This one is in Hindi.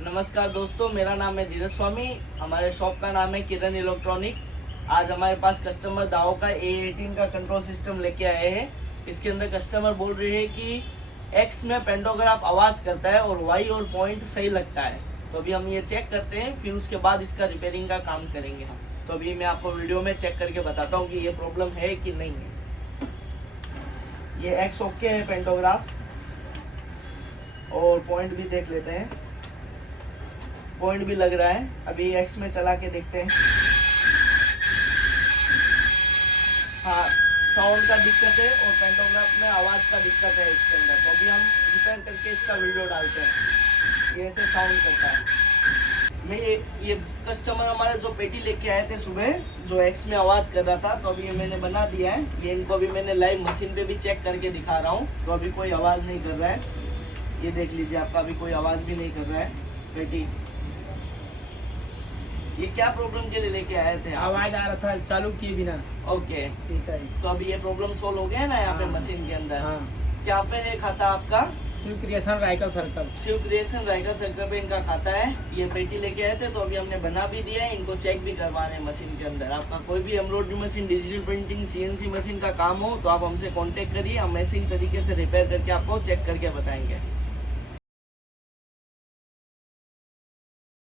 नमस्कार दोस्तों, मेरा नाम है धीरज स्वामी। हमारे शॉप का नाम है किरण इलेक्ट्रॉनिक। आज हमारे पास कस्टमर दाओ का A18 का कंट्रोल सिस्टम लेके आए हैं। इसके अंदर कस्टमर बोल रहे हैं कि X में पेंटोग्राफ आवाज करता है और Y और पॉइंट सही लगता है। तो अभी हम ये चेक करते हैं, फिर उसके बाद इसका रिपेयरिंग का काम करेंगे हम। तो अभी मैं आपको वीडियो में चेक करके बताता हूँ कि ये प्रॉब्लम है कि नहीं है। ये X ओके है पेंटोग्राफ, और पॉइंट भी देख लेते हैं। पॉइंट भी लग रहा है। अभी X में चला के देखते हैं। हाँ, साउंड का दिक्कत है और पेंटोग्राफ में आवाज का दिक्कत है इसके अंदर। तो अभी हम रिपेयर करके इसका वीडियो डालते हैं। ये ऐसे साउंड करता है। मैं ये कस्टमर हमारे जो पेटी लेके आए थे सुबह, जो X में आवाज कर रहा था, तो अभी ये मैंने बना दिया है। ये इनको अभी मैंने लाइव मशीन पे भी चेक करके दिखा रहा हूँ। तो अभी कोई आवाज नहीं कर रहा है। ये देख लीजिए, आपका अभी कोई आवाज भी नहीं कर रहा है पेटी। ये क्या प्रॉब्लम के लिए लेके आए थे? आवाज आ रहा था चालू किए बिना। ओके, ठीक है। तो अभी ये प्रॉब्लम सोल्व हो गया है ना यहाँ पे हाँ। मशीन के अंदर। हाँ। क्या पे है खाता आपका? Shiv creation Raika circle. Shiv creation Raika circle पे इनका खाता है। ये पेटी लेके आए थे, तो अभी हमने बना भी दिया है। इनको चेक भी करवाने हैं मशीन के अंदर। आपका कोई भी embroidery machine, digital printing, CNC machine का काम हो तो आप हमसे कांटेक्ट करिए। हम ऐसे ही तरीके से रिपेयर करके आपको चेक करके बताएंगे।